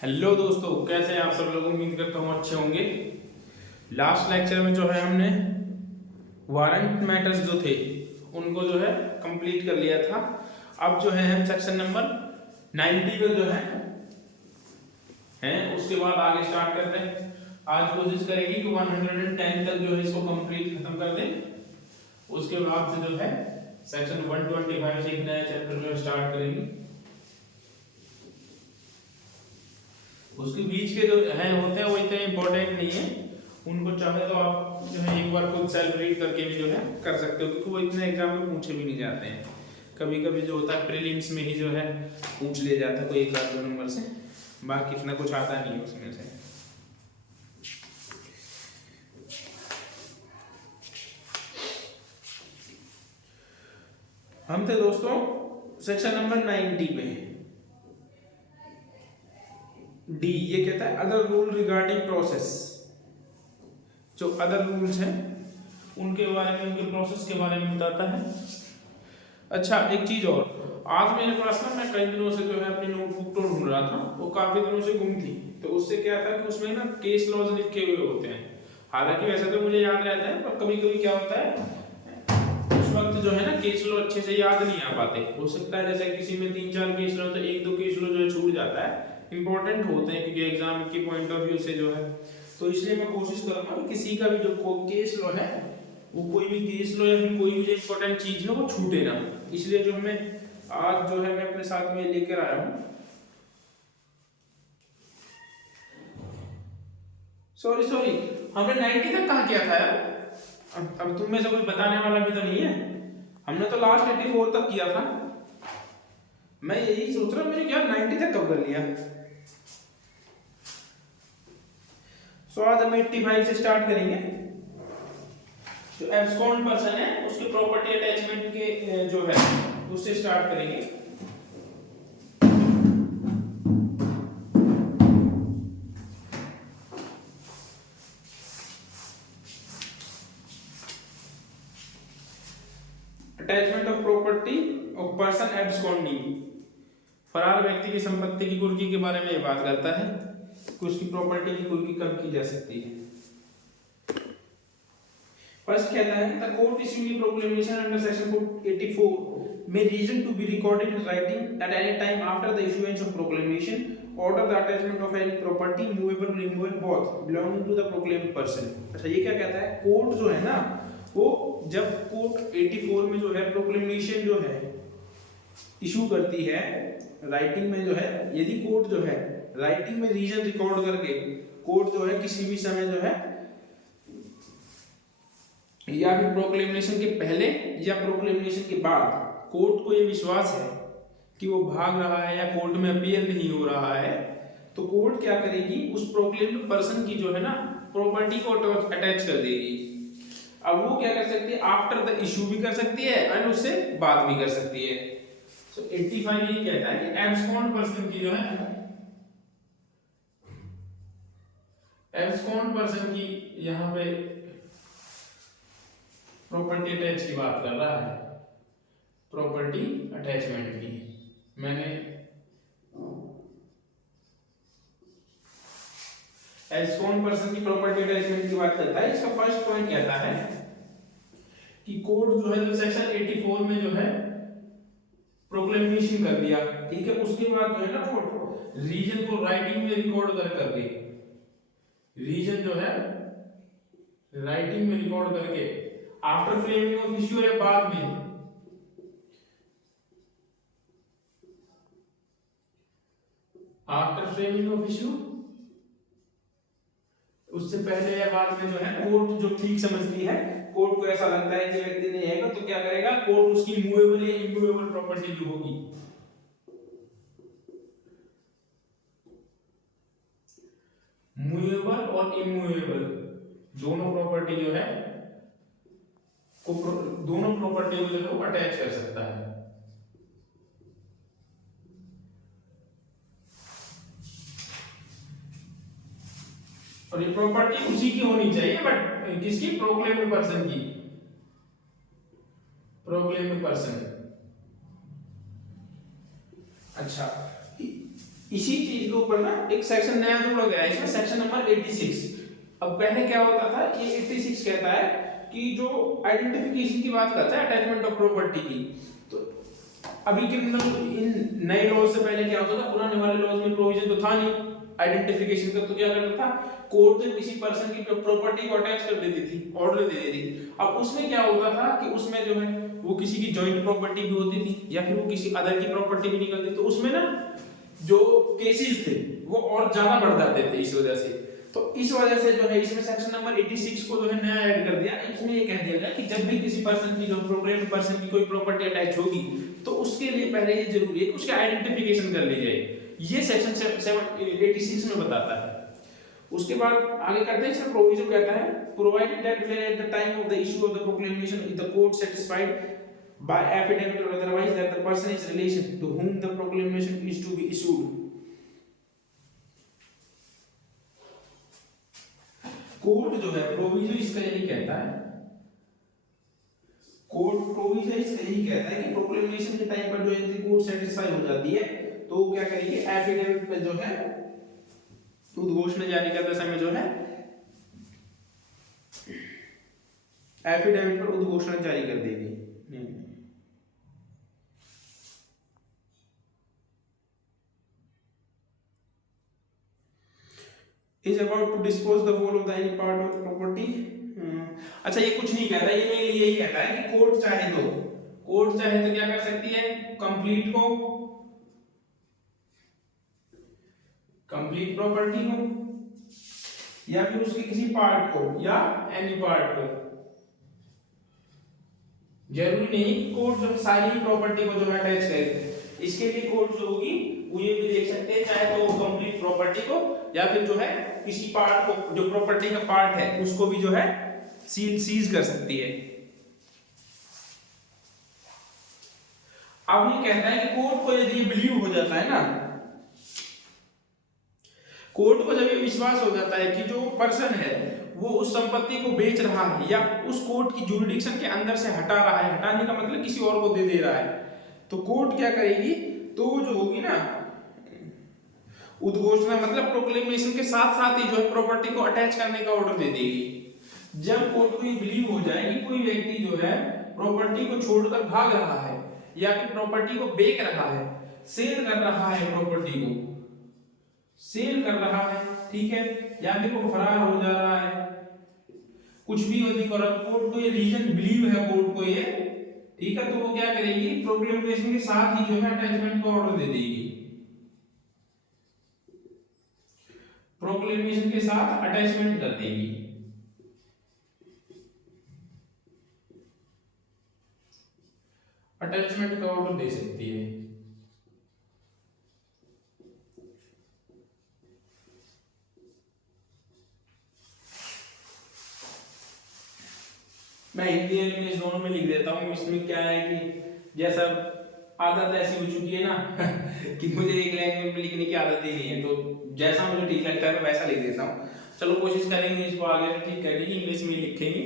Hello दोस्तों, कैसे हैं आप सब लोग। उम्मीद करता हूँ अच्छे होंगे। लास्ट लेक्चर में जो है हमने वारंट मैटर्स जो थे उनको जो है कंप्लीट कर लिया था। अब जो है हम सेक्शन नंबर 90 पे जो है उसके बाद आगे स्टार्ट करते हैं। आज कोशिश करेंगे कि 110 तक जो है इसको कंप्लीट खत्म कर दें। उसके बाद से जो है सेक्शन 125 से एक नया चैप्टर जो है स्टार्ट करेंगे। उसके बीच के जो है होते हैं वो इतने इंपॉर्टेंट नहीं है, उनको चाहे तो आप जो है एक बार खुद सेल्फ रीड करके भी जो है कर सकते हो, क्योंकि वो इतने एग्जाम में पूछे भी नहीं जाते हैं। कभी कभी जो होता है प्रीलिम्स में ही जो है पूछ लिया जाता है कोई एक आध दो नंबर से, बाकी इतना कुछ आता नहीं है उसमें से। हम थे दोस्तों सेक्शन नंबर 90 पे। डी ये कहता है अदर रूल रिगार्डिंग प्रोसेस। जो अदर रूल्स हैं उनके बारे में, उनके प्रोसेस के बारे में बताता है। अच्छा, एक चीज और, आज मेरे पास ना, मैं कई दिनों से जो है अपनी नोटबुक तो ढूंढ रहा था, वो काफी दिनों से गुम थी। तो उससे क्या था कि उसमें ना केस लॉज लिखे हुए होते हैं। हालांकि वैसे तो मुझे याद रहता है, पर कभी कभी क्या होता है उस वक्त जो है ना केस लॉ अच्छे से याद नहीं आ पाते। हो सकता है जैसे किसी में 3-4 केस लॉ तो एक दो केस लॉ जो है छूट जाता है, इंपॉर्टेंट होते हैं क्योंकि एग्जाम के पॉइंट ऑफ व्यू से जो है। तो इसलिए मैं कोशिश करूंगा कि किसी का भी जो केस लॉ है, वो कोई भी केस लॉ या फिर कोई भी जो इंपॉर्टेंट चीज है वो छूटे ना। इसलिए जो मैं आज जो है मैं अपने साथ में लेकर आया हूँ। सॉरी सॉरी, हमने 90 तक कहाँ किया था यार। अब तुम में से कोई बताने वाला भी तो नहीं है। हमने तो लास्ट 84 तक किया था। मैं यही सोच रहा हूँ मैंने क्या 90 तक कब कर लिया। सो आज हम 85 से स्टार्ट करेंगे। जो एब्सकॉन्ड पर्सन है उसके प्रॉपर्टी अटैचमेंट के जो है उससे स्टार्ट करेंगे। Attachment of property of person absconding. फरार व्यक्ति की संपत्ति की कुर्की के बारे में ये बात करता है कि उसकी प्रॉपर्टी की कुर्की कब की जा सकती है। फर्स्ट कहता है the court issuing proclamation under section 84 may reason to be recorded in writing at any time after the issuance of proclamation order the attachment of any property movable removable both belonging to the proclaimed person। अच्छा, ये क्या कहता है, court जो है ना वो जब कोर्ट 84 में जो है प्रोक्लेमेशन जो है इशू करती है राइटिंग में जो है, यदि कोर्ट जो है राइटिंग में रीजन रिकॉर्ड करके कोर्ट जो है किसी भी समय जो है या फिर प्रोक्लेमेशन के पहले या प्रोक्लेमेशन के बाद कोर्ट को ये विश्वास है कि वो भाग रहा है या कोर्ट में अपीयर नहीं हो रहा है, तो कोर्ट क्या करेगी, उस प्रोक्लेम्ड पर्सन की जो है ना प्रॉपर्टी को अटैच कर देगी। अब वो क्या कर सकती है, आफ्टर द इशू भी कर सकती है और उससे बात भी कर सकती है। सो 85 ये कहता है कि एब्सकॉन्ड पर्सन की जो है, एब्सकॉन्ड पर्सन की यहाँ पे प्रॉपर्टी अटैच की बात कर रहा है, प्रॉपर्टी अटैचमेंट की। मैंने एब्सकॉन्ड पर्सन की प्रॉपर्टी अटैचमेंट की बात करता है। इसका फर्स्ट पॉइंट कहता है कि कोर्ट जो है जो सेक्शन 84 में जो है प्रोक्लेमेशन कर दिया, ठीक है, उसके बाद जो है ना कोर्ट रीजन को राइटिंग में रिकॉर्ड कर करके, रीजन जो है राइटिंग में रिकॉर्ड करके आफ्टर फ्रेमिंग ऑफ इश्यू या बाद में, आफ्टर फ्रेमिंग ऑफ इश्यू, उससे पहले या बाद में जो है कोर्ट जो ठीक समझती है, कोर्ट को ऐसा लगता है कि व्यक्ति नहीं है तो क्या करेगा, कोर्ट उसकी मूवेबल या इमूवेबल प्रॉपर्टी जो होगी, मूवेबल और इमूवेबल दोनों प्रॉपर्टी जो है को दोनों प्रॉपर्टी को जो है वो अटैच कर सकता है। और ये प्रॉपर्टी उसी की होनी चाहिए, बट किसकी, प्रोक्लेम्ड पर्सन की, प्रोक्लेम्ड पर्सन। अच्छा, इसी चीज के ऊपर ना एक सेक्शन नया जोड़ा गया है, इसमें सेक्शन नंबर 86। अब पहले क्या होता था, ये 86 कहता है कि जो आइडेंटिफिकेशन की बात करता है अटैचमेंट ऑफ प्रॉपर्टी की, तो अभी के मतलब इन नए लॉज से पहले क्या होता था, पुराने वाले लॉज में प्रोविजन तो था नहीं आइडेंटिफिकेशन का, तो क्या करता था, कोर्ट जो किसी पर्सन की प्रॉपर्टी को अटैच कर देती थी, ऑर्डर दे देती थी। अब उसमें क्या होता था कि उसमें जो है वो किसी की जॉइंट प्रॉपर्टी भी होती थी या फिर वो किसी अदर की प्रॉपर्टी भी निकलती, तो उसमें ना जो केसेस थे वो और ज्यादा बढ़ जाते थे इस वजह से। तो इस वजह से जो है इसमें सेक्शन नंबर 86 को जो है नया ऐड कर दिया। इसमें ये कह दिया गया कि जब भी किसी पर्सन की, जो प्रोग्राम्ड पर्सन की कोई प्रॉपर्टी अटैच होगी, तो उसके लिए पहले ये जरूरी है कि उसकी आइडेंटिफिकेशन कर ली जाए। ये सेक्शन 86 में बताता है। उसके बाद आगे करते हैं, इसमें प्रोविजन कहता है provided that when at the time of the issue of the proclamation if the court satisfied by affidavit or otherwise that the person is relation to whom the proclamation is to be issued. Court जो है provision इसका यही कहता है, court provision इसका यही कहता है कि प्रोक्लेमेशन के टाइम पर जो है कोर्ट सेटिस्फाई हो जाती है, तो वो क्या करेगी, एफिडेविट पे जो है उद्घोषणा जारी करते समय जो है एफिडेविट पर उद्घोषणा जारी कर देगी। is about to dispose the whole of the any part of the property। अच्छा, ये कुछ नहीं कहता, ये मेरे लिए यही कहता है कि कोर्ट चाहे तो क्या कर सकती है, कंप्लीट प्रॉपर्टी को या फिर उसके किसी पार्ट को या एनी पार्ट को। जरूरी नहीं कोर्ट जो सारी प्रॉपर्टी को जो है अटैच करे, इसके लिए कोर्ट जो होगी वो ये भी देख सकते हैं, चाहे तो कंप्लीट प्रॉपर्टी को या फिर जो है किसी पार्ट को, जो प्रॉपर्टी का पार्ट है उसको भी जो है सीज कर सकती है। अब ये कहता है कि कोर्ट को यदि ये बिलीव हो जाता है ना, कोर्ट को जब ये विश्वास हो जाता है कि जो पर्सन है वो उस संपत्ति को बेच रहा है या उस कोर्ट की जुरिडिक्शन के अंदर से हटा रहा है, हटाने का मतलब किसी और को दे रहा है, तो कोर्ट क्या करेगी, तो जो होगी ना उद्घोषणा मतलब प्रोक्लेमेशन के साथ साथ ही जो है प्रॉपर्टी को अटैच करने का ऑर्डर दे देगी। जब कोर्ट को ये बिलीव हो जाए कि कोई व्यक्ति जो है प्रॉपर्टी को छोड़कर भाग रहा है या फिर प्रॉपर्टी को बेच रहा है, सेल कर रहा है, प्रॉपर्टी को सेल कर रहा है, ठीक है, या फिर वो फरार हो जा रहा है, कुछ भी यदि कोर्ट को ये रीजन बिलीव है कोर्ट को ये, ठीक है, तो वो क्या करेगी, प्रोक्लेमेशन के साथ ही जो है अटैचमेंट का ऑर्डर दे देगी। प्रोक्लेमेशन के साथ अटैचमेंट कर देगी। अटैचमेंट का ऑर्डर दे सकती है। मैं हिंदी और इंग्लिश दोनों में लिख देता हूँ। इसमें क्या है कि जैसा आदत ऐसी हो चुकी है ना कि मुझे एक लैंग्वेज में लिखने की आदत ही नहीं है, तो जैसा मुझे ठीक लगता है मैं वैसा लिख देता हूँ। चलो कोशिश करेंगे इसको आगे ठीक करने की, इंग्लिश में लिखेंगे।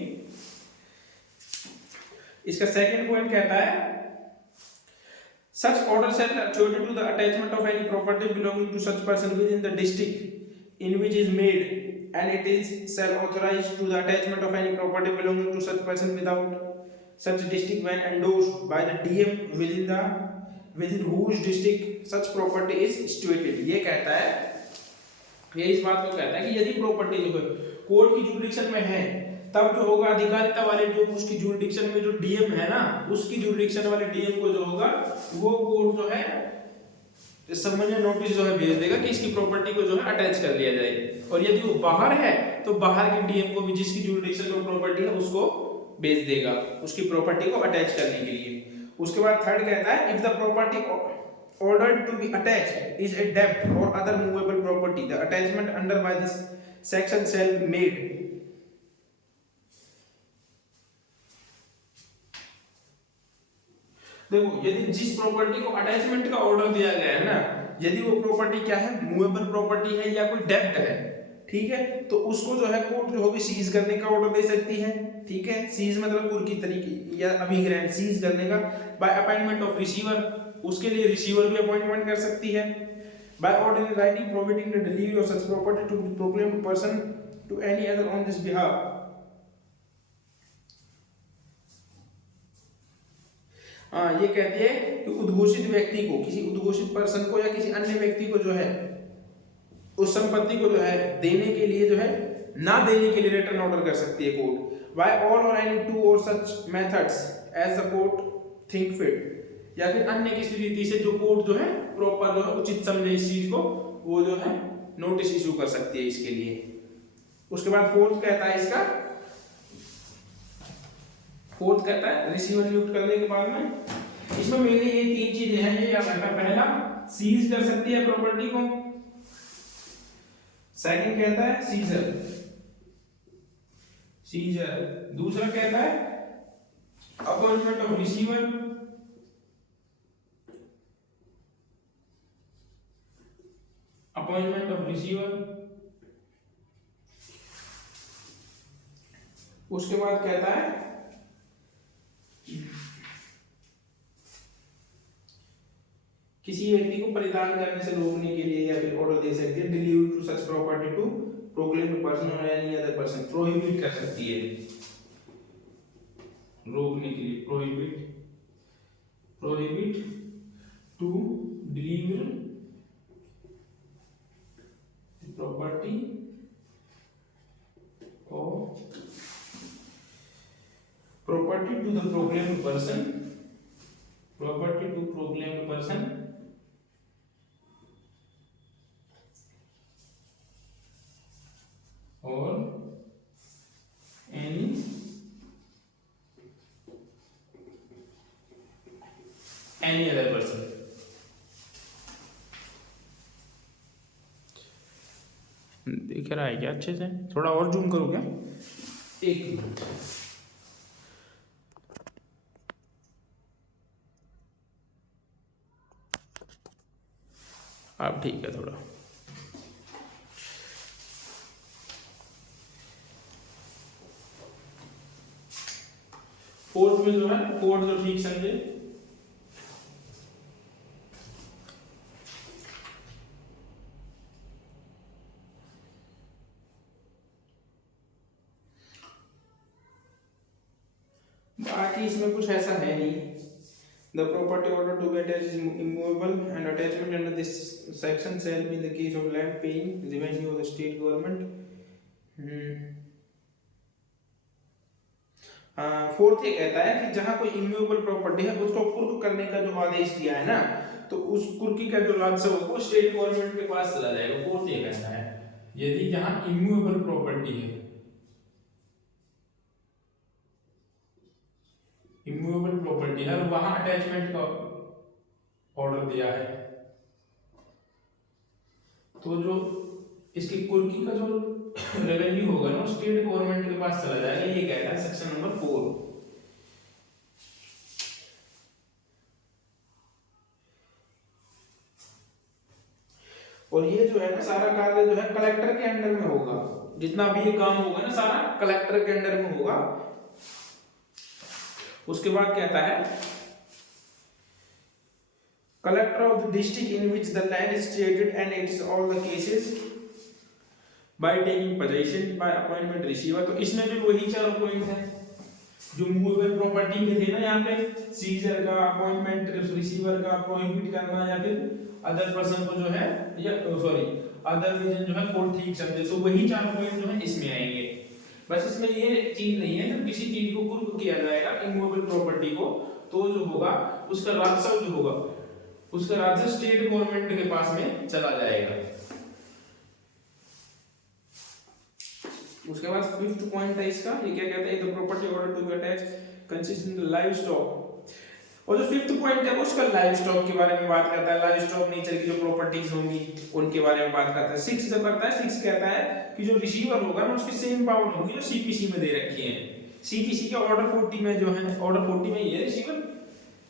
इसका सेकंड पॉइंट कहता है such order shall attribute to the attachment of any property belonging to such person within the district in which is made, and it is shall authorize to the attachment of any property belonging to such person without such district when endorsed by the DM within whose district such property is situated। ये कहता है, ये इस बात को कहता है कि यदि प्रॉपर्टी जो है कोर्ट की जुरिडिक्शन में है, तब जो होगा अधिकारिता वाले जो उसकी जुरिडिक्शन में जो डीएम है ना, उसकी जुरिडिक्शन वाले डीएम को जो होगा वो कोर्ट जो है इस संबंध में नोटिस जो है भेज देगा कि इसकी प्रॉपर्टी को जो है अटैच कर लिया जाए। और यदि वो बाहर है तो बाहर के डीएम को भी जिसकी जुरिडिक्शन में प्रॉपर्टी है उसको भेज देगा उसकी प्रॉपर्टी को अटैच करने के लिए। उसके बाद थर्ड कहता है if the property ordered to be attached is a debt or other movable property, the attachment under by this section shall be made। देखो यदि जिस प्रॉपर्टी को अटैचमेंट का ऑर्डर दिया गया है ना, यदि वो प्रॉपर्टी क्या है, मूवेबल प्रॉपर्टी है या कोई डेब्ट है, ठीक है, तो उसको जो है कोर्ट जो होगी सीज करने का ऑर्डर दे सकती है। ठीक है, सीज मतलब कुर्की तरीके या अभिग्रहण सीज करने का बाय अपॉइंटमेंट ऑफ रिसीवर, उसके लिए रिसीवर भी अपॉइंटमेंट कर सकती है। by ordinary writing prohibiting the delivery of such property to be proclaimed person to any other on this behalf. ये कहती है कि उद्घोषित व्यक्ति को, किसी उद्घोषित पर्सन को या किसी अन्य व्यक्ति को जो है उस संपत्ति को जो है देने के लिए जो है ना देने के लिए रिटर्न ऑर्डर कर सकती है court. By all or any two or such methods as the court think fit. या फिर अन्य किसी रीति से जो कोर्ट जो है प्रॉपर जो है उचित समझे इस चीज को, वो जो है नोटिस इशू कर सकती है इसके लिए. उसके बाद फोर्थ कहता है इसका, फोर्थ कहता है रिसीवर नियुक्त करने के बाद में इसमें मेनली ये तीन चीजें हैं, ये याद रखना. पहला, सीज कर सकती है प्रॉपर्टी को. सेकंड कहता है सीजर, सीजर. दूसरा कहता है appointment of receiver. Appointment of receiver. उसके बाद कहता है किसी व्यक्ति को परिधान करने से रोकने के लिए या फिर ऑर्डर दे सकती है. Deliver to such property to proclaim person और एनी अदर पर्सन. प्रोहिबिट कर सकती है, रोकने के लिए. Prohibit, prohibit to deliver property और property to the proclaimed person, property to proclaimed person or any other person. दिख रहा है क्या अच्छे से? थोड़ा और जूम करो क्या? एक मिनट. अब ठीक है थोड़ा. फोर्थ में जो है कोड जो ठीक समझे. बाकी इसमें कुछ ऐसा है नहीं. The property order to be attached is immovable and attachment under this section shall be in the case of land paying revenue of the state government. Fourth ये कहता है कि जहां कोई इम्यूवेबल प्रॉपर्टी है उसको कुर्क करने का जो आदेश दिया है ना, तो उस कुर्की का जो लाभ है वो स्टेट गवर्नमेंट के पास चला जाएगा. फोर्थ ये कहता है यदि जहां इम्यूवेबल प्रॉपर्टी है, इम्यूवेबल प्रॉपर्टी है, वहां अटैचमेंट का ऑर्डर दिया है, तो जो इसकी कुर्की का जो रेवेन्यू होगा ना स्टेट गवर्नमेंट के पास चला जाएगा. ये कहता है सेक्शन नंबर 4. और ये जो है ना सारा कार्य जो है कलेक्टर के अंडर में होगा. जितना भी ये काम होगा ना सारा कलेक्टर के अंडर में होगा. उसके बाद कहता है collector of the district in which the land is situated and it is all the cases by taking position by appointment receiver. तो इसमें भी वही चार पॉइंट है जो मूवेबल प्रॉपर्टी में थे ना. यहाँ पे सीजर का, अपॉइंटमेंट रिसीवर का, प्रोहिबिट करना या फिर अदर पर्सन को जो है या सॉरी अदर रीजन जो है कोर्ट ठीक समझे. तो वही चार पॉइंट जो है इसमें आएंगे. बस इसमें ये चीज नहीं है जब किसी चीज को कुर्क किया जाएगा इमूवेबल प्रॉपर्टी को, तो जो होगा उसका राजस्व जो होगा उसका राजस्व स्टेट गवर्नमेंट के पास में चला जाएगा. उसके बाद फिफ्थ पॉइंट है इसका. ये क्या कहता है? The property order to be attached consist in livestock. और जो फिफ्थ पॉइंट है वो उसका लाइव स्टॉक के बारे में बात करता है. लाइव स्टॉक नेचर की जो प्रॉपर्टीज होंगी उनके बारे में बात करता है. 6 जो करता है 6 कहता है कि जो रिसीवर होगा ना उसकी सेम पावर होगी जो सीपीसी में दे रखी है. सीपीसी के ऑर्डर 40 में जो है, ऑर्डर 40 में ही है रिसीवर.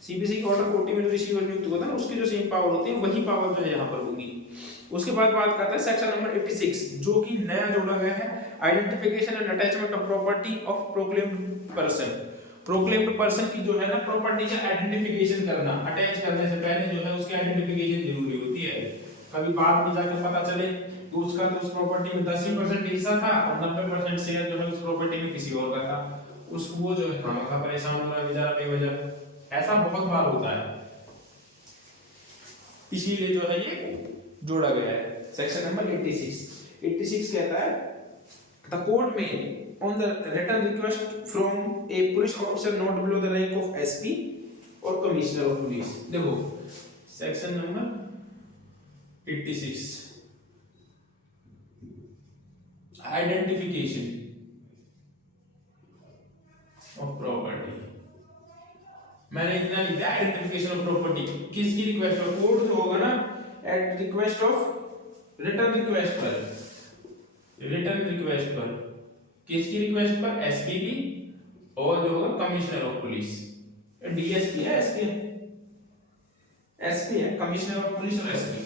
सीपीसी के ऑर्डर 40 में जो रिसीवर नियुक्त होता है ना उसकी जो सेम पावर होती है वही पावर जो है यहाँ पर होगी. उसके बाद बात करता है सेक्शन नंबर 86 जो कि नया जोड़ा गया है. Identification and attachment of property of proclaimed person. Proclaimed person की जो है ना प्रॉपर्टी का आइडेंटिफिकेशन करना, अटैच करने से पहले जो है उसकी आइडेंटिफिकेशन जरूरी होती है. कभी बाद में जाकर पता चले कि उसका तो उस प्रॉपर्टी में 10% हिस्सा था और 90% शेयर जो है उस प्रॉपर्टी में किसी और का था, उसको वो जो है खामखा परेशान हो रहा है बेचारा बेवजह। ऐसा बहुत बार होता है, इसीलिए जो है ये जोड़ा गया है। सेक्शन नंबर 86 कहता है द कोर्ट में on the written request from a police officer not below the rank of SP और कमिश्नर ऑफ पुलिस। देखो section number 86 identification of property. मैंने इतना लिखा आइडेंटिफिकेशन ऑफ प्रॉपर्टी किसकी रिक्वेस्ट पर, कोर्ट जो होगा ना at request of return request पर किसकी रिक्वेस्ट पर, एसपी की और जो होगा कमिश्नर ऑफ पुलिस, डीएसपी है एसपी है कमिश्नर ऑफ पुलिस और एसपी।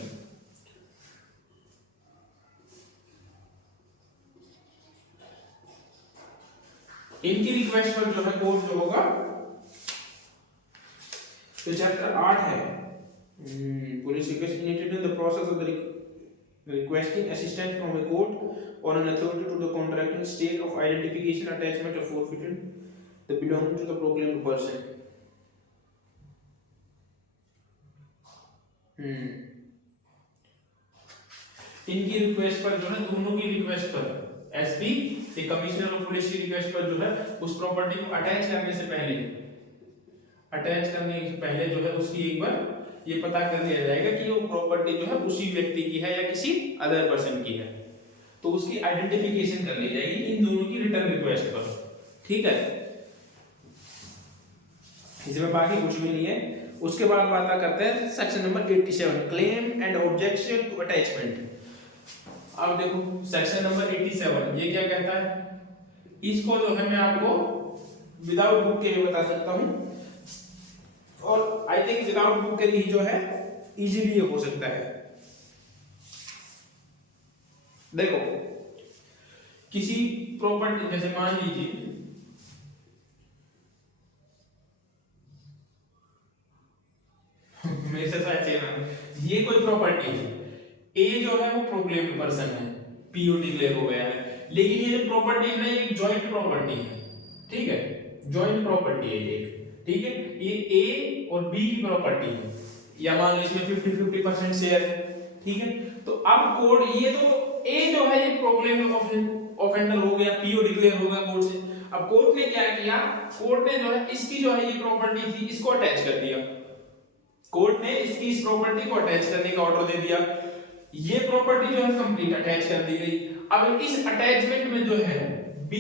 इनकी रिक्वेस्ट पर जो है कोर्ट जो होगा, तो चैप्टर 8 है police request initiated in the process of the requesting assistance from a court or an authority to the contracting state of identification, attachment or forfeited that belong to the proclaimed person. इनकी request पर जो है, दोनों की request पर, SP से commissioner of police की request पर जो है उस प्रॉपर्टी को अटैच करने से पहले जो है उसकी एक बार ये पता कर लिया जाएगा कि वो प्रॉपर्टी जो है उसी व्यक्ति की है या किसी अदर पर्सन की है, तो उसकी आइडेंटिफिकेशन कर ली जाएगी इन दोनों की रिटर्न रिक्वेस्ट पर। ठीक है, इसमें बाकी कुछ भी नहीं है। उसके बाद बात करते हैं section number 87 claim and objection to attachment. अब देखो सेक्शन नंबर 87 ये क्या कहता है, इसको जो है मैं आपको विदाउट बुक के लिए बता सकता हूं और आई थिंक विदाउट बुक के लिए जो है इजीली ये हो सकता है। देखो किसी प्रॉपर्टी, जैसे मान लीजिए मेरे से ऐसे ना, ये कोई प्रॉपर्टी है, ए जो है वो प्रोक्लेम्ड पर्सन है, पीओ डिक्लेयर हो गया है, लेकिन ये जो प्रॉपर्टी है ना ये जॉइंट प्रॉपर्टी है। ठीक है, जॉइंट प्रॉपर्टी है ये, ठीक है, ये ए और बी की प्रॉपर्टी है, या मान लो इसमें 50-50% शेयर है। ठीक है, तो अब कोर्ट, ये तो ए जो है ये प्रोक्लेम्ड ऑफेंडर हो गया, पीओ डिक्लेयर हो गया कोर्ट से। अब कोर्ट ने क्या किया, कोर्ट ने जो है इसकी जो है ये प्रॉपर्टी थी इसको अटैच कर दिया, कोर्ट ने इसकी इस प्रॉपर्टी को अटैच करने का ऑर्डर दे दिया, ये प्रॉपर्टी जो है कंप्लीट अटैच कर दी गई। अब इस अटैचमेंट में जो है बी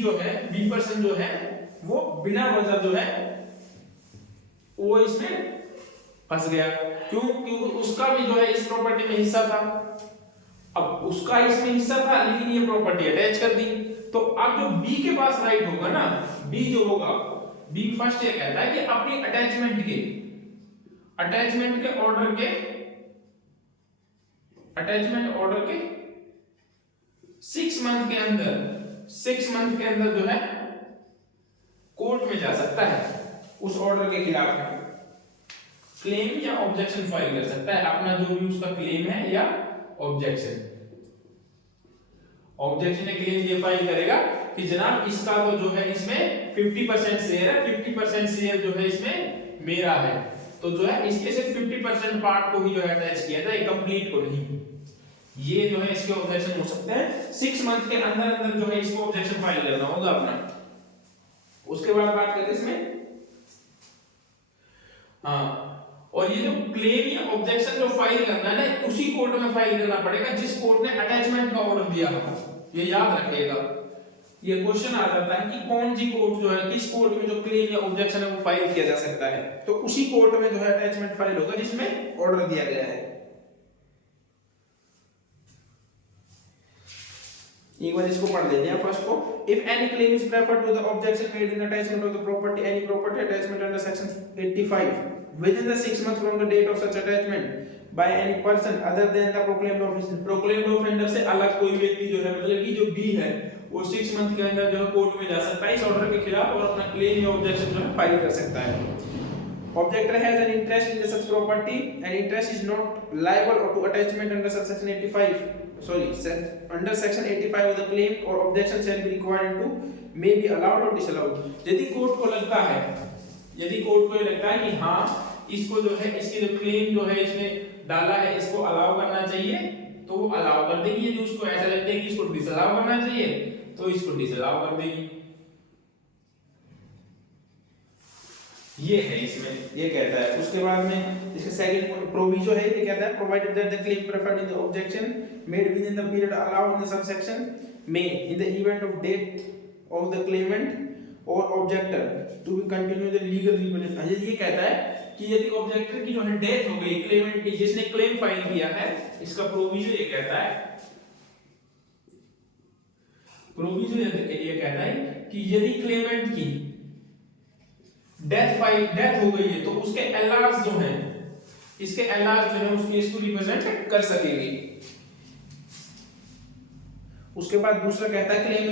जो है बी पर्सन जो है वो बिना वजह जो है वो इसमें फंस गया। क्यों? क्योंकि उसका भी जो है इस प्रॉपर्टी में हिस्सा था। अब उसका इसमें हिस्सा था लेकिन ये प्रॉपर्टी अटैच कर दी, तो अब जो बी के पास राइट होगा ना, बी जो होगा, बी फर्स्ट ये कहता है कि अपनी अटैचमेंट ऑर्डर के 6 मंथ के अंदर जो है कोर्ट में जा सकता है, उस ऑर्डर के खिलाफ क्लेम या ऑब्जेक्शन फाइल कर सकता है, अपना जो भी उसका क्लेम है या ऑब्जेक्शन या क्लेम ये फाइल करेगा कि जनाब इसका तो जो है इसमें 50% शेयर है, 50% शेयर जो है इसमें मेरा है, तो जो है इसके सिर्फ 50% पार्ट को ही जो है अटैच किया जाए, कंप्लीट को नहीं। ये जो है इसके ऑब्जेक्शन हो सकते हैं 6 मंथ के अंदर जो है इसको ऑब्जेक्शन फाइल करना होगा अपना। उसके बाद बात करते हैं इसमें, और ये जो क्लेम या ऑब्जेक्शन जो फाइल करना है ना, उसी कोर्ट में फाइल करना पड़ेगा जिस कोर्ट ने अटैचमेंट का ऑर्डर दिया था। ये याद रखिएगा, ये क्वेश्चन आ जाता है कि कौन सी कोर्ट जो है, किस कोर्ट में जो क्लेम या ऑब्जेक्शन है वो फाइल किया जा सकता है, तो उसी कोर्ट में जो है अटैचमेंट फाइल होगा जिसमें ऑर्डर दिया गया है। एक बार इसको पढ़ लेते हैं फर्स्ट को। If any claim is preferred to the objection made in attachment of the property, any property attachment under section 85 within the 6 months from the date of such attachment by any person other than the proclaimed offender से अलग कोई व्यक्ति जो है, मतलब कि जो B है वो 6 मंथ के अंदर जो है कोर्ट में जा सकता है इस ऑर्डर के खिलाफ और अपना क्लेम या ऑब्जेक्शन जो है फाइल कर सकता है। Objector has an interest in the such property, and interest is not liable to attachment under section 85. Under section 85 of the claim or objection shall be required to may be allowed or disallowed. यदि court को लगता है, यदि court को लगता है कि हाँ इसको जो है, इसकी जो क्लेम जो है इसने डाला है इसको अलाउ करना चाहिए, तो वो अलाउ कर देगी। यदि उसको ऐसा लगता है कि इसको डिसअलाउ करना चाहिए तो इसको डिसअलाउ कर देगी। ये है इसमें, ये कहता है। उसके बाद में इसका सेकंड प्रोविजो है, ये कहता है provided that the claim preferred in the objection made within the period allowed in the subsection may in the event of death of the claimant और objector to be continue the legal representation. ये कहता है कि यदि ऑब्जेक्टर की जो है death हो गई, क्लेमेंट की जिसने क्लेम फाइल किया है, इसका प्रोविजो ये कहता है, प्रोविजो ये कहता है कि यदि क्लेमेंट की डेथ हो गई है तो उसके एलआर्स जो हैं, इसके एलआर्स जो है उस केस को रिप्रेजेंट कर सकेंगे। उसके बाद दूसरा कहता है claim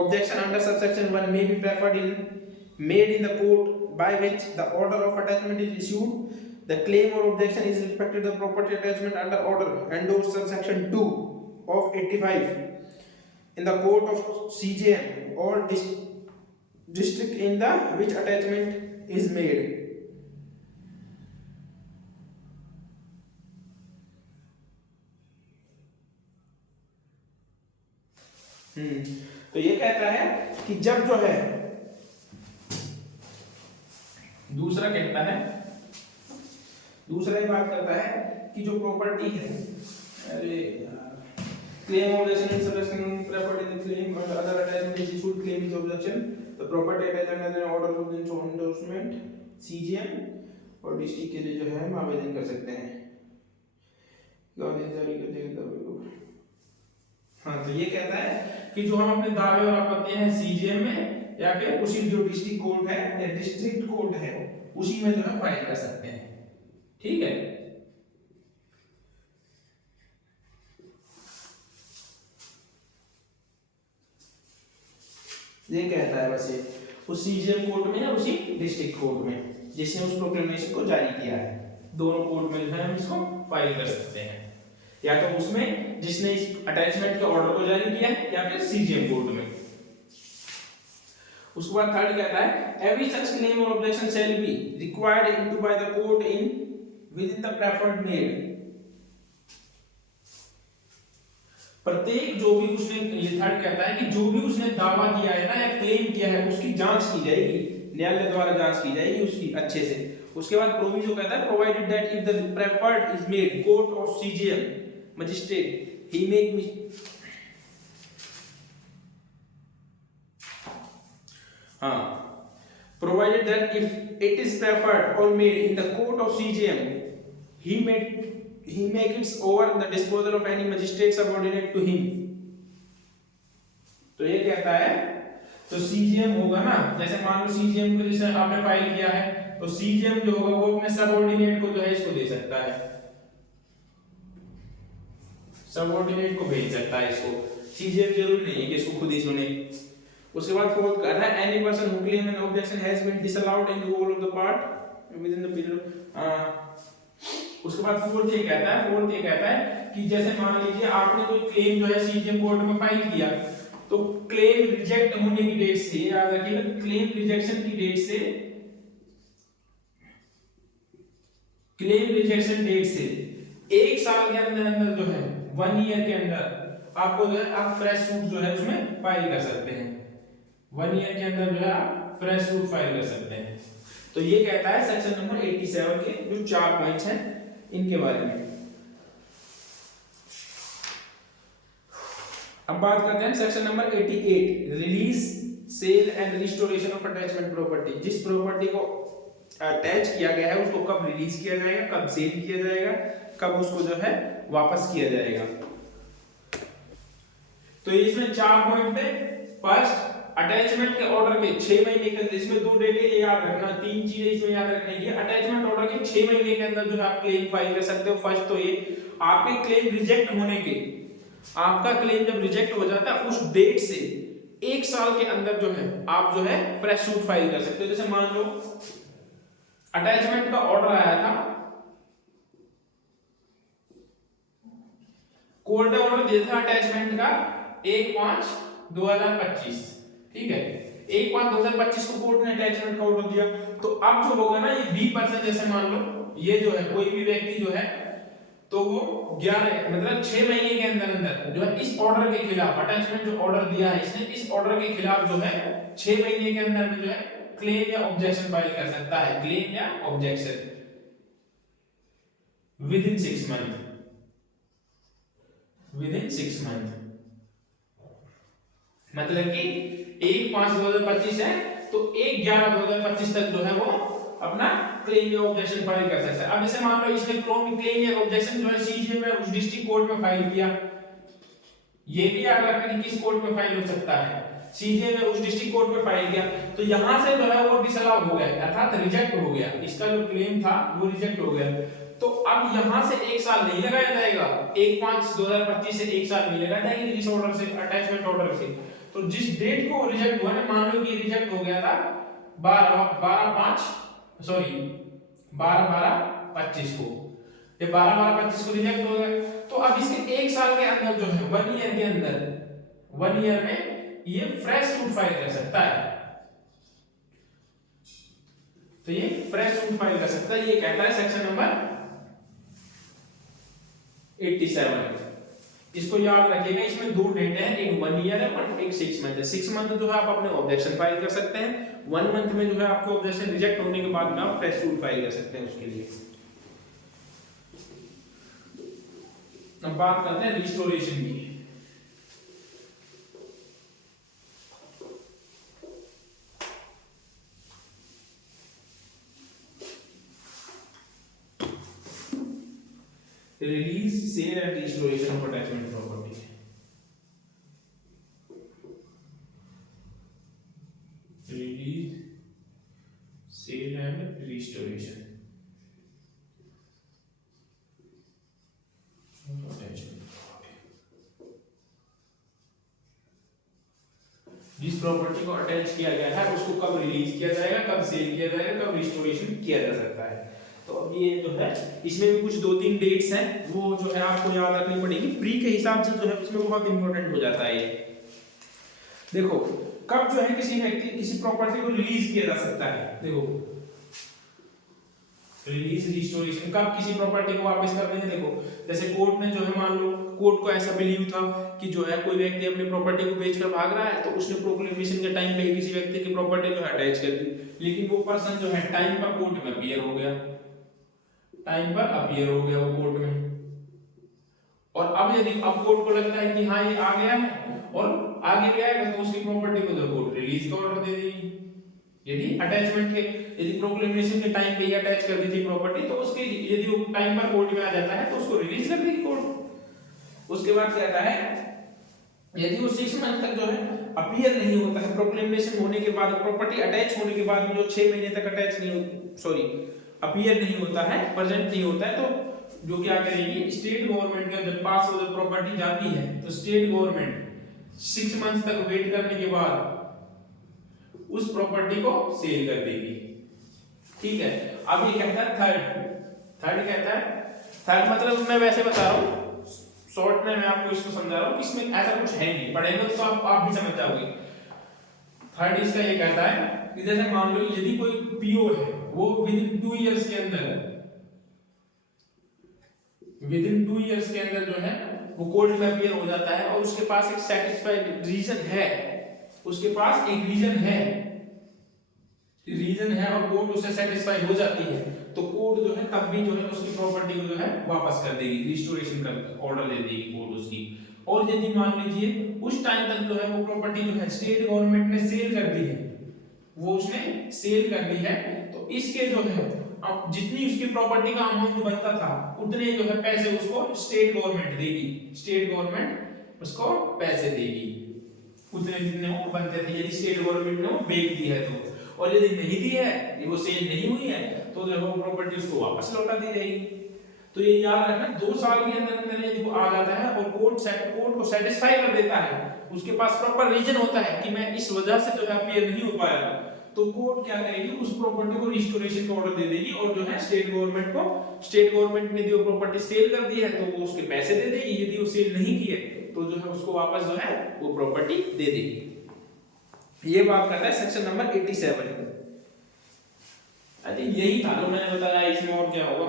objection under subsection 1 may be preferred in made in the court by which the order of attachment is issued. The claim or objection is respected the property attachment under order endorsed subsection 2 of 85 in the court of CJM or district in the which attachment is made. तो ये कहता है कि जब जो है, दूसरा कहता है, दूसरा ही बात करता है कि जो प्रॉपर्टी है, अरे claim objection in subsection preferred in the claim or other attachment is issued claim is objection the property attachment as an order of the endorsement CGM और डिस्ट्रिक्ट के लिए जो है हम आवेदन कर सकते हैं जारी कर देगा। हाँ, तो ये कहता है कि जो हम अपने दावे और आपत्तियां हैं सीजीएम में या फिर उसी जो डिस्ट्रिक्ट कोर्ट है या डिस्ट्रिक्ट कोर्ट है उसी में जो है फाइल कर सकते हैं। ठीक है, ये कहता है बस ये उस सीजीएम कोर्ट में या उसी डिस्ट्रिक्ट कोर्ट में जिसने उस प्रोक्लेमेशन को जारी किया है, दोनों कोर्ट में जो है हम इसको फाइल कर सकते हैं, या तो उसमें जिसने इस अटैचमेंट के ऑर्डर को जारी किया है या फिर सीजीएम कोर्ट में। उसके बाद थर्ड कहता है एवरी सच क्लेम और objection shall be required into by the court in with in the preferred made. प्रत्येक जो भी उसने, ये थर्ड कहता है कि जो भी उसने दावा किया है ना या क्लेम किया है उसकी जांच की जाएगी, न्यायालय द्वारा जांच की जाएगी उसकी अच्छे से। उसके बाद प्रोविजो कहता है provided that if the preferred is made court of CGM magistrate he make provided that if it is preferred or made in the court of CJM he make it over the disposal of any magistrate subordinate to him। तो ये कहता है तो CJM होगा ना, जैसे मान लो CJM को जैसे आपने फाइल किया है तो CJM जो होगा वो अपने सबऑर्डिनेट को जो है इसको दे सकता है, सबऑर्डिनेट को भेज सकता है इसको, CJM जरूरी नहीं है कि इसको खुद ही सुने। उसके बाद फोर्थ कर रहा है any person who claim an objection has been disallowed in the whole of the part within the period. उसके बाद फोर्थ ये कहता है कि जैसे मान लीजिए आपने कोई क्लेम जो है सीजीएम कोर्ट में फाइल किया तो क्लेम रिजेक्ट होने की डेट से, याद रखिएगा क्लेम रिजेक्शन की डेट से, क्लेम रिजेक्शन डेट से 1 साल के अंदर जो है 1 ईयर के अंदर आपको जो है आप फ्रेश सूट जो है उसमें फाइल कर सकते हैं, 1 ईयर के अंदर जो है आप फ्रेश सूट फाइल कर सकते हैं। तो ये कहता है सेक्शन नंबर 87 के जो 4 पॉइंट्स हैं इनके बारे में। अब बात करते हैं section number 88 release sale and restoration of attachment property. जिस प्रॉपर्टी को अटैच किया गया है उसको कब रिलीज किया जाएगा, कब सेल किया जाएगा, कब उसको जो है वापस किया जाएगा। तो इसमें 4 पॉइंट है। फर्स्ट, अटैचमेंट के ऑर्डर के 6 महीने के अंदर, इसमें 2 डेट ये याद रखना, 3 चीजें इसमें याद रखने की। अटैचमेंट ऑर्डर के 6 महीने के अंदर जो है आप क्लेम फाइल कर सकते हो। फर्स्ट तो ये आपके क्लेम रिजेक्ट होने के, आपका क्लेम जब रिजेक्ट हो जाता है उस डेट से 1 साल के अंदर जो है आप जो है फ्रेश सूट फाइल कर सकते हो। जैसे मान लो अटैचमेंट का ऑर्डर आया था, कोर्ट ने ऑर्डर दिया था अटैचमेंट का 1/5/2025, ठीक है, 1/5/2025 को कोर्ट ने अटैचमेंट का ऑर्डर दिया। तो अब जो होगा ना ये 20%, जैसे मान लो ये जो है कोई भी व्यक्ति जो है तो वो 11 मतलब 6 महीने के अंदर अंदर जो है इस ऑर्डर के खिलाफ, अटैचमेंट जो ऑर्डर दिया है इसने, इस ऑर्डर के खिलाफ जो है 6 महीने के अंदर में जो है क्लेम या ऑब्जेक्शन फाइल कर सकता है, क्लेम या objection with in 6 month, with in 6 month. मतलब कि 1/5/2025 है तो 1/11/2025 तक जो है वो अपना क्लेम या ऑब्जेक्शन फाइल कर सकता है। अब जैसे मान लो इसने क्लेम या ऑब्जेक्शन जो है सीजीए में उस डिस्ट्रिक्ट कोर्ट में फाइल किया, ये भी याद रखना कि किस कोर्ट में फाइल हो सकता है, सीजीए में उस डिस्ट्रिक्ट कोर्ट में फाइल किया, तो यहां से जो है वो डिसअलाउ हो गया अर्थात रिजेक्ट हो गया, इसका जो क्लेम था वो रिजेक्ट हो गया। तो अब यहां से 1 साल नहीं लगाया जाएगा, 1/5/2025 से 1 साल नहीं लगाया जाएगा इस ऑर्डर से, अटैचमेंट ऑर्डर से। तो जिस डेट को रिजेक्ट हुआ ना, मान लो कि रिजेक्ट हो गया था 12/12/25 को, ये 12/12/25 को रिजेक्ट हो गया, तो अब इसके 1 साल के अंदर जो है 1 ईयर के अंदर, 1 ईयर में ये फ्रेश सूट फाइल कर सकता है। तो ये फ्रेश सूट फाइल कर सकता है, ये कहता है सेक्शन नंबर 87। इसको याद रखिएगा, इसमें 2 डेट है, एक 1 ईयर है और एक 6 मंथ है। 6 मंथ जो है आप अपने ऑब्जेक्शन फाइल कर सकते हैं, 1 मंथ में जो है आपको ऑब्जेक्शन रिजेक्ट होने के बाद में आप फ्रेश सूट फाइल कर सकते हैं उसके लिए। अब बात करते हैं रिस्टोरेशन की। Release, sale and restoration of attachment property. Release, sale and restoration जिस प्रॉपर्टी को अटैच किया गया है उसको कब रिलीज किया जाएगा, कब सेल किया जाएगा, कब रिस्टोरेशन किया जा सकता है। तो अब ये जो है इसमें भी कुछ 2-3 डेट्स हैं, वो जो है आपको याद रखनी पड़ेगी, प्री के हिसाब से जो है उसमें बहुत इंपॉर्टेंट हो जाता है ये। देखो कब जो है किसी व्यक्ति किसी प्रॉपर्टी को रिलीज किया जा सकता है, देखो रिलीज रिस्टोरेशन कब किसी प्रॉपर्टी को वापस कर देंगे। देखो जैसे कोर्ट ने जो है, मान लो कोर्ट को ऐसा बिलीव था कि जो है कोई व्यक्ति अपनी प्रॉपर्टी को बेचकर भाग रहा है, तो उसने प्रोक्लेमेशन के टाइम पे किसी व्यक्ति की प्रॉपर्टी जो है अटैच कर दी, लेकिन वो पर्सन जो है टाइम पर कोर्ट में अपीयर हो गया, टाइम पर अपीयर हो गया वो कोर्ट में, और अब यदि अब कोर्ट को लगता है कि हाँ ये आ गया है और आगे भी आएगा, तो उसकी प्रॉपर्टी को जो कोर्ट रिलीज का ऑर्डर दे देगी। यदि अटैचमेंट के, यदि प्रोक्लेमेशन के टाइम पे ही अटैच कर दी थी प्रॉपर्टी, तो उसके यदि वो टाइम पर कोर्ट में आ जाता है तो उसको रिलीज कर देगी कोर्ट। उसके बाद कहता है यदि वो 6 मंथ तक जो है अपीयर नहीं होता है, प्रोक्लेमेशन होने के बाद, प्रॉपर्टी अटैच होने के बाद जो 6 महीने तक अटैच नहीं अपीयर नहीं होता है, प्रेजेंट नहीं होता है, तो जो क्या करेगी स्टेट गवर्नमेंट के जब पास वो जब प्रॉपर्टी जाती है तो स्टेट गवर्नमेंट 6 मंथ तक वेट करने के बाद उस प्रॉपर्टी को सेल कर देगी। ठीक है, अब ये कहता है थर्ड कहता है, थर्ड मतलब मैं वैसे बता रहा हूँ शॉर्ट में, मैं आपको इसको समझा रहा हूँ कि इसमें ऐसा कुछ है नहीं, पढ़ेंगे तो आप भी समझ जाओगे। थर्ड इसका ये कहता है कि जैसे मान लो यदि कोई पीओ है वो विद इन 2 इयर्स के अंदर जो है वो कोर्ट में अपीयर हो जाता है और उसके पास एक सैटिस्फाइड रीजन है, उसके पास एक रीजन है और कोर्ट उससे सेटिस्फाई हो जाती है, तो कोर्ट जो है तब भी जो है उसकी प्रॉपर्टी को जो है वापस कर देगी, रिस्टोरेशन का ऑर्डर दे देगी कोर्ट उसकी। और यदि मान लीजिए उस टाइम तक जो है वो प्रॉपर्टी जो है स्टेट गवर्नमेंट ने सेल कर दी है, वो उसने सेल कर दी है, तो इसके जो है अब जितनी उसकी प्रॉपर्टी का अमाउंट बनता था उतने जो है पैसे उसको स्टेट गवर्नमेंट देगी, स्टेट गवर्नमेंट उसको पैसे देगी उतने जितने वो बनते थे, यदि स्टेट गवर्नमेंट ने वो बेच दी है तो। और यदि नहीं दी है, वो सेल नहीं हुई है, तो जो है प्रॉपर्टी उसको वापस लौटा दी जाएगी। तो ये याद रखना 2 साल के अंदर यदि वो आ जाता है और कोर्ट को सेटिस्फाई कर देता है, उसके पास प्रॉपर रीजन होता है कि मैं इस वजह से जो है अपीयर नहीं हो पाया, तो कोर्ट क्या करेगी, उस प्रॉपर्टी को रिस्टोरेशन का ऑर्डर दे देगी और जो है स्टेट गवर्नमेंट को, स्टेट गवर्नमेंट ने जो प्रॉपर्टी सेल कर दी है तो वो उसके पैसे दे देगी, यदि वो सेल नहीं की है तो जो है उसको वापस जो है वो प्रॉपर्टी दे देगी। ये बात करता है सेक्शन नंबर 87। आई थिंक यही था जो मैंने बताया, इसमें और क्या होगा।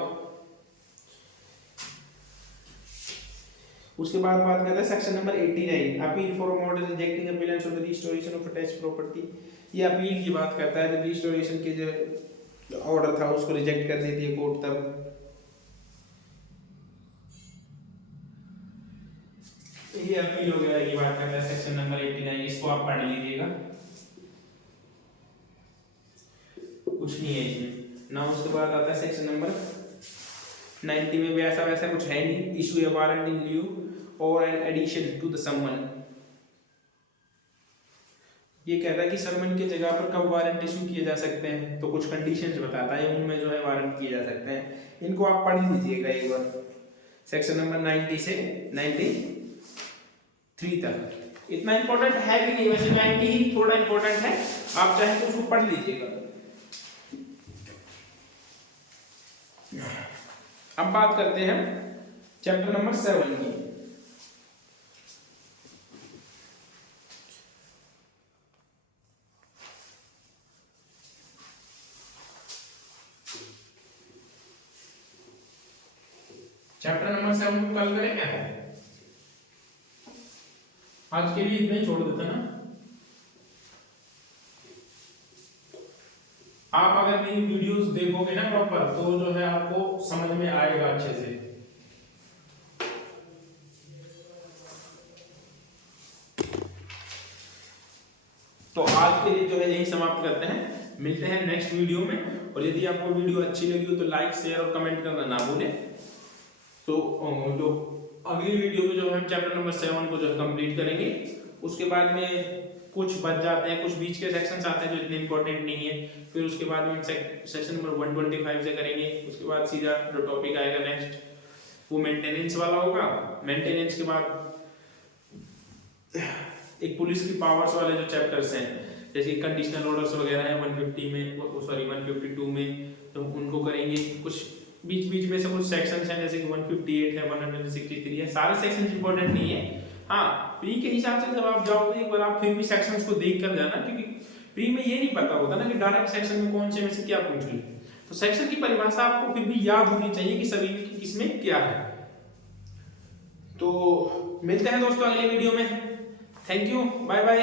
उसके बाद बात करते हैं section number 89, appeal for a order rejecting appellants of the restoration of attached property. ये अपील की बात करता है, जब रिस्टोरेशन के जो ऑर्डर था उसको रिजेक्ट कर देती है कोर्ट, तब ये अपील वगैरह की बात करता है सेक्शन नंबर 89। इसको आप पढ़ लीजिएगा, कुछ नहीं है इसमें ना। उसके बाद आता है सेक्शन नंबर 90 में भी ऐसा वैसा कुछ है नहीं। Issue A warrant in lieu or an addition to the summon. ये कहता है कि समन की जगह पर कब वारंट इशू किए जा सकते हैं, तो कुछ कंडीशंस बताता है, उनमें जो है वारंट किए जा सकते हैं। इनको आप पढ़ लीजिएगा एक बार, सेक्शन नंबर 90 से 93 तक। इतना इंपॉर्टेंट है भी नहीं वैसे, 90 ही थोड़ा इंपॉर्टेंट है, आप चाहे तो उसको पढ़ लीजिएगा। अब बात करते हैं चैप्टर नंबर 7 की। चैप्टर नंबर 7 को कल करेंगे, आज के लिए इतना ही छोड़ देते ना। आप अगर मेरी वीडियोस देखोगे ना प्रॉपर, तो जो है आपको समझ में आएगा अच्छे से। तो आज के लिए जो है यही समाप्त करते हैं, मिलते हैं नेक्स्ट वीडियो में। और यदि आपको वीडियो अच्छी लगी हो तो लाइक शेयर और कमेंट करना ना भूलें। तो जो अगली वीडियो में जो है हम चैप्टर नंबर 7 को जो है कंप्लीट करेंगे। उसके बाद में कुछ बच जाते हैं, कुछ बीच के सेक्शंस आते हैं जो इतने इंपॉर्टेंट नहीं है। फिर उसके बाद में हम सेक्शन नंबर 125 से करेंगे। उसके बाद सीधा जो टॉपिक आएगा नेक्स्ट वो मेंटेनेंस वाला होगा। मेंटेनेंस के बाद एक पुलिस की पावर्स वाले जो चैप्टर्स हैं, जैसे कंडीशनल ऑर्डर्स वगैरह हैं 150 में, सॉरी 152 में, तो उनको करेंगे। कुछ बीच बीच में से कुछ सेक्शंस हैं जैसे कि 158 है, 163 है, सारे सेक्शंस इंपॉर्टेंट नहीं है। हाँ, प्री के हिसाब से जब आप जाओगे एक बार आप फिर भी सेक्शंस को देख कर जाना, क्योंकि प्री में ये नहीं पता होता ना कि डायरेक्ट सेक्शन में कौन से में से क्या पूछ ली। तो सेक्शन की परिभाषा आपको फिर भी याद होनी चाहिए कि सभी में किसमें क्या है। तो मिलते हैं दोस्तों अगले वीडियो में। Thank you, bye bye.